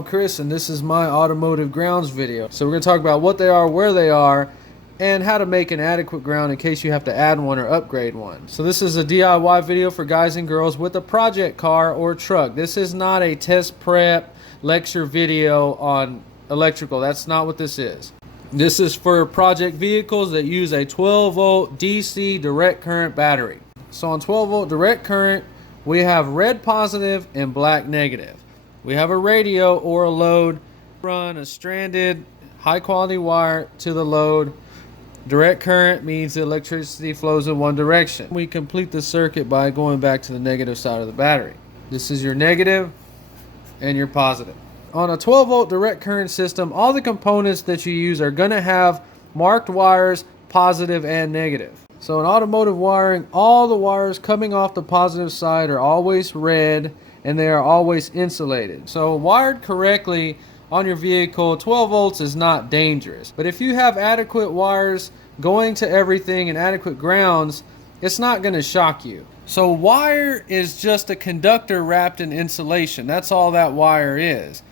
I'm Chris, and this is my automotive grounds video. So we're going to talk about what they are, where they are, and how to make an adequate ground in case you have to add one or upgrade one. So this is a DIY video for guys and girls with a project car or truck. This is not a test prep lecture video on electrical. That's not what this is. This is for project vehicles that use a 12-volt DC direct current battery. So on 12-volt direct current, we have red positive and black negative. We have a radio or a load. Run a stranded high quality wire to the load. Direct current means the electricity flows in one direction. We complete the circuit by going back to the negative side of the battery. This is your negative and your positive. On a 12-volt direct current system, all the components that you use are going to have marked wires, positive and negative. So in automotive wiring, all the wires coming off the positive side are always red, and they are always insulated. So wired correctly on your vehicle, 12 volts is not dangerous. But if you have adequate wires going to everything and adequate grounds, it's not going to shock you. So wire is just a conductor wrapped in insulation. That's all that wire is.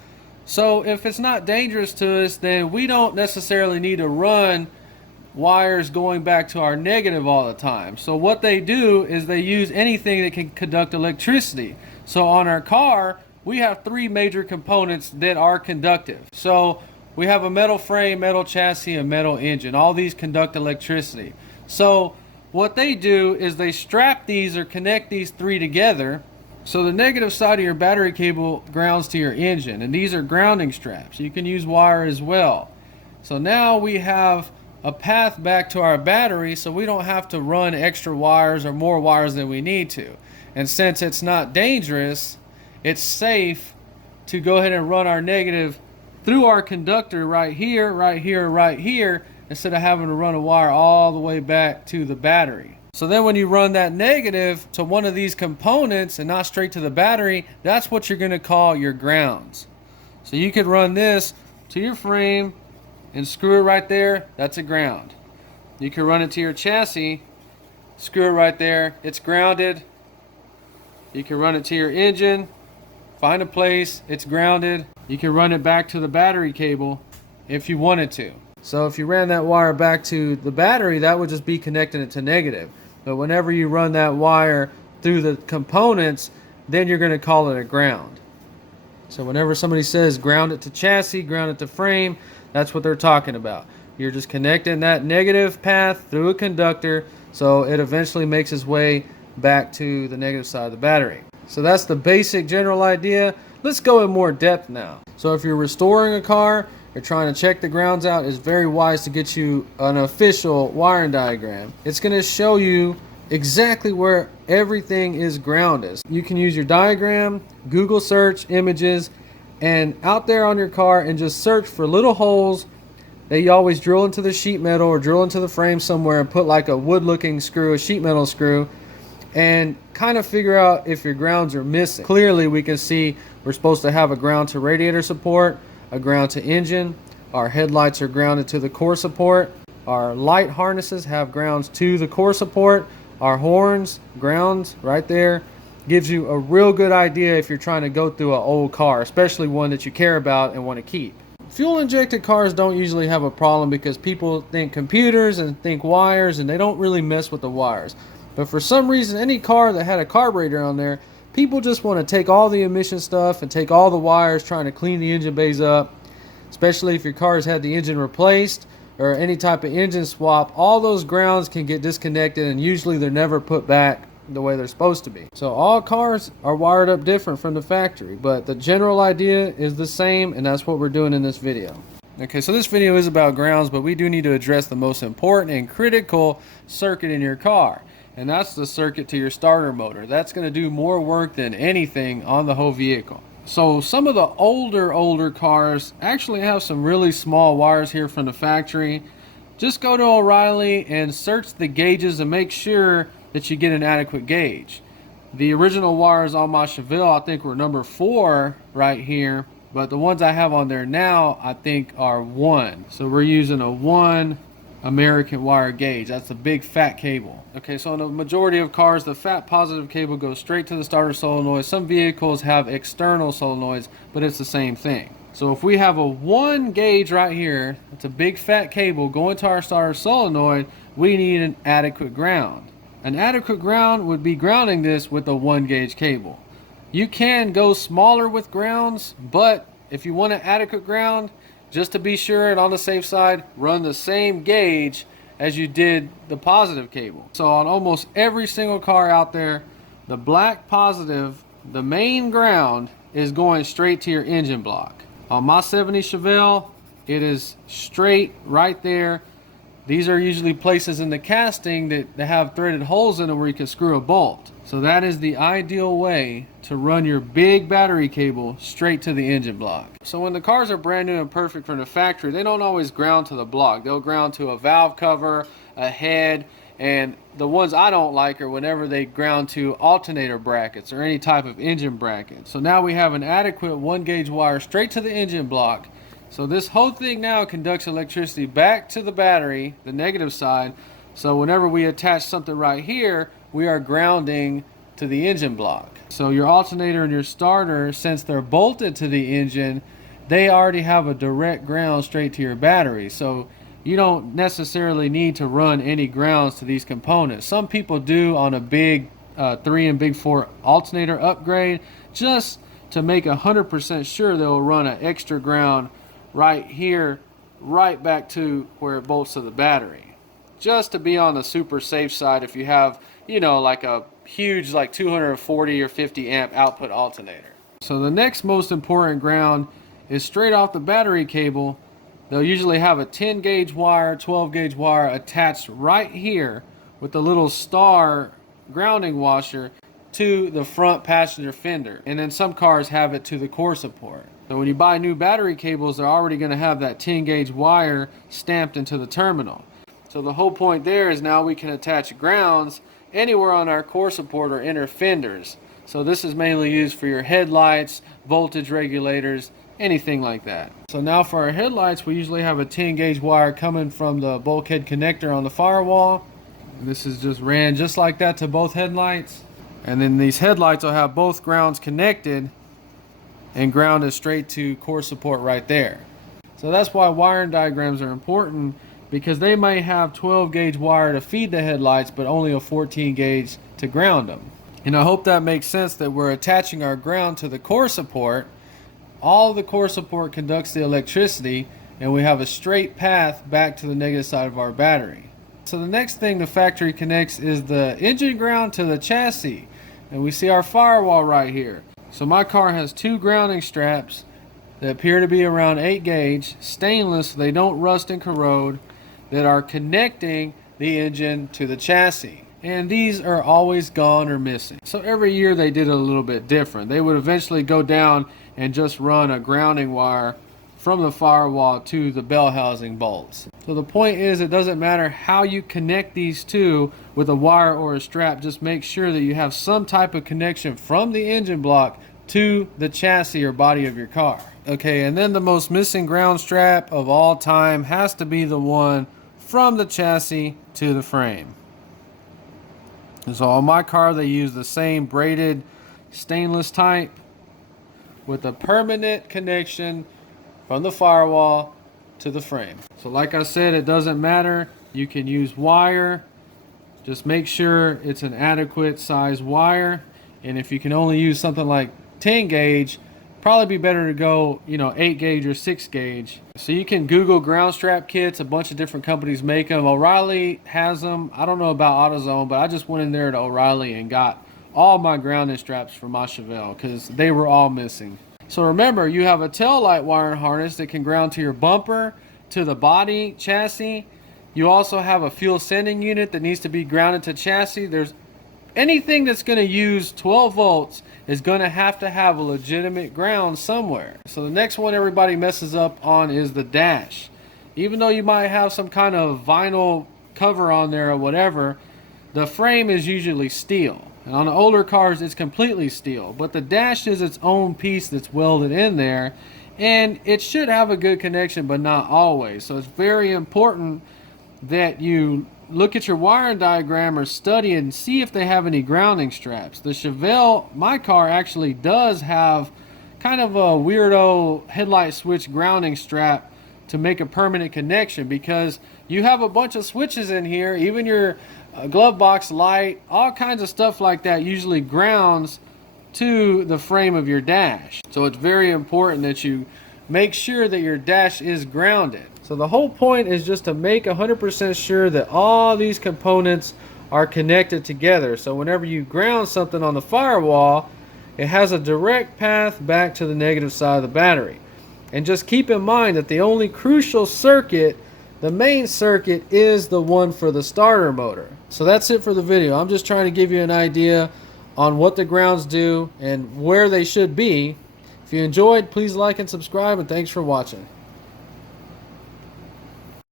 So if it's not dangerous to us, then we don't necessarily need to run wires going back to our negative all the time. So what they do is they use anything that can conduct electricity. So on our car, we have three major components that are conductive. So we have a metal frame, metal chassis, and metal engine. All these conduct electricity. So what they do is they strap these or connect these three together. So the negative side of your battery cable grounds to your engine, and these are grounding straps. You can use wire as well. So now we have a path back to our battery, so we don't have to run extra wires or more wires than we need to. And since it's not dangerous, it's safe to go ahead and run our negative through our conductor right here, right here, right here, instead of having to run a wire all the way back to the battery. So then when you run that negative to one of these components and not straight to the battery, that's what you're going to call your grounds. So you could run this to your frame and screw it right there, that's a ground. You can run it to your chassis, screw it right there, it's grounded. You can run it to your engine, find a place, it's grounded. You can run it back to the battery cable if you wanted to. So if you ran that wire back to the battery, that would just be connecting it to negative. But whenever you run that wire through the components, then you're going to call it a ground. So whenever somebody says ground it to chassis, ground it to frame, that's what they're talking about. You're just connecting that negative path through a conductor so it eventually makes its way back to the negative side of the battery. So that's the basic general idea. Let's go in more depth now. So if you're restoring a car, you're trying to check the grounds out, it's very wise to get you an official wiring diagram. It's going to show you exactly where everything is grounded. You can use your diagram, Google search images, and out there on your car and just search for little holes that you always drill into the sheet metal or drill into the frame somewhere and put like a wood looking screw, a sheet metal screw, and kind of figure out if your grounds are missing. Clearly we can see we're supposed to have a ground to radiator support, a ground to engine, our headlights are grounded to the core support, our light harnesses have grounds to the core support, our horns, grounds right there. Gives you a real good idea if you're trying to go through an old car, especially one that you care about and want to keep. Fuel injected cars don't usually have a problem because people think computers and think wires, and they don't really mess with the wires. But for some reason, any car that had a carburetor on there, people just want to take all the emission stuff and take all the wires trying to clean the engine bays up, especially if your car has had the engine replaced or any type of engine swap. All those grounds can get disconnected, and usually they're never put back the way they're supposed to be. So all cars are wired up different from the factory, but the general idea is the same, and that's what we're doing in this video. Okay, so this video is about grounds, but we do need to address the most important and critical circuit in your car, and that's the circuit to your starter motor. That's going to do more work than anything on the whole vehicle. So some of the older cars actually have some really small wires here from the factory. Just go to O'Reilly and search the gauges and make sure that you get an adequate gauge. The original wires on my Chevelle I think were number 4 right here, but the ones I have on there now I think are 1. So we're using a 1 American wire gauge. That's the big fat cable. Okay, so in the majority of cars, the fat positive cable goes straight to the starter solenoid. Some vehicles have external solenoids, but it's the same thing. So if we have a 1 gauge right here, it's a big fat cable going to our starter solenoid, we need an adequate ground. An adequate ground would be grounding this with a 1 gauge cable. You can go smaller with grounds, but if you want an adequate ground, just to be sure and on the safe side, run the same gauge as you did the positive cable. So on almost every single car out there, the black positive, the main ground, is going straight to your engine block. On my 70 Chevelle, it is straight right there. These are usually places in the casting that have threaded holes in them where you can screw a bolt. So that is the ideal way to run your big battery cable straight to the engine block. So when the cars are brand new and perfect from the factory, they don't always ground to the block. They'll ground to a valve cover, a head, and the ones I don't like are whenever they ground to alternator brackets or any type of engine bracket. So now we have an adequate 1 gauge wire straight to the engine block. So this whole thing now conducts electricity back to the battery, the negative side. So whenever we attach something right here, we are grounding to the engine block. So your alternator and your starter, since they're bolted to the engine, they already have a direct ground straight to your battery. So you don't necessarily need to run any grounds to these components. Some people do on a big 3 and big 4 alternator upgrade, just to make 100% sure they'll run an extra ground right here, right back to where it bolts to the battery, just to be on the super safe side if you have, you know, like a huge like 240 or 50 amp output alternator. So the next most important ground is straight off the battery cable. They'll usually have a 10 gauge wire, 12 gauge wire attached right here with a little star grounding washer to the front passenger fender, and then some cars have it to the core support. So when you buy new battery cables, they're already going to have that 10 gauge wire stamped into the terminal. So the whole point there is now we can attach grounds anywhere on our core support or inner fenders. So this is mainly used for your headlights, voltage regulators, anything like that. So now for our headlights, we usually have a 10 gauge wire coming from the bulkhead connector on the firewall. This is just ran just like that to both headlights. And then these headlights will have both grounds connected and grounded straight to core support right there. So that's why wiring diagrams are important, because they may have 12 gauge wire to feed the headlights but only a 14 gauge to ground them. And I hope that makes sense, that we're attaching our ground to the core support. All the core support conducts the electricity, and we have a straight path back to the negative side of our battery. So the next thing the factory connects is the engine ground to the chassis, and we see our firewall right here. So my car has 2 grounding straps that appear to be around 8 gauge, stainless so they don't rust and corrode, that are connecting the engine to the chassis. And these are always gone or missing. So every year they did it a little bit different. They would eventually go down and just run a grounding wire from the firewall to the bell housing bolts. So the point is, it doesn't matter how you connect these two with a wire or a strap, just make sure that you have some type of connection from the engine block to the chassis or body of your car. Okay, and then the most missing ground strap of all time has to be the one from the chassis to the frame. So on my car, they use the same braided stainless type with a permanent connection from the firewall to the frame. So like I said, it doesn't matter. You can use wire. Just make sure it's an adequate size wire. And if you can only use something like 10 gauge, probably be better to go, 8 gauge or 6 gauge. So you can Google ground strap kits. A bunch of different companies make them. O'Reilly has them. I don't know about AutoZone, but I just went in there to O'Reilly and got all my grounding straps for my Chevelle because they were all missing. So remember, you have a tail light wiring harness that can ground to your bumper, to the body chassis. You also have a fuel sending unit that needs to be grounded to chassis. There's anything that's going to use 12 volts is going to have a legitimate ground somewhere. So the next one everybody messes up on is the dash. Even though you might have some kind of vinyl cover on there or whatever, the frame is usually steel. And on the older cars, it's completely steel. But the dash is its own piece that's welded in there. And it should have a good connection, but not always. So it's very important that you look at your wiring diagram or study and see if they have any grounding straps. The Chevelle, my car, actually does have kind of a weirdo headlight switch grounding strap to make a permanent connection, because you have a bunch of switches in here, even your glove box light, all kinds of stuff like that usually grounds to the frame of your dash. So it's very important that you make sure that your dash is grounded. So the whole point is just to make 100% sure that all these components are connected together. So whenever you ground something on the firewall, it has a direct path back to the negative side of the battery. And just keep in mind that the only crucial circuit, the main circuit, is the one for the starter motor. So that's it for the video. I'm just trying to give you an idea on what the grounds do and where they should be. If you enjoyed, please like and subscribe, and thanks for watching.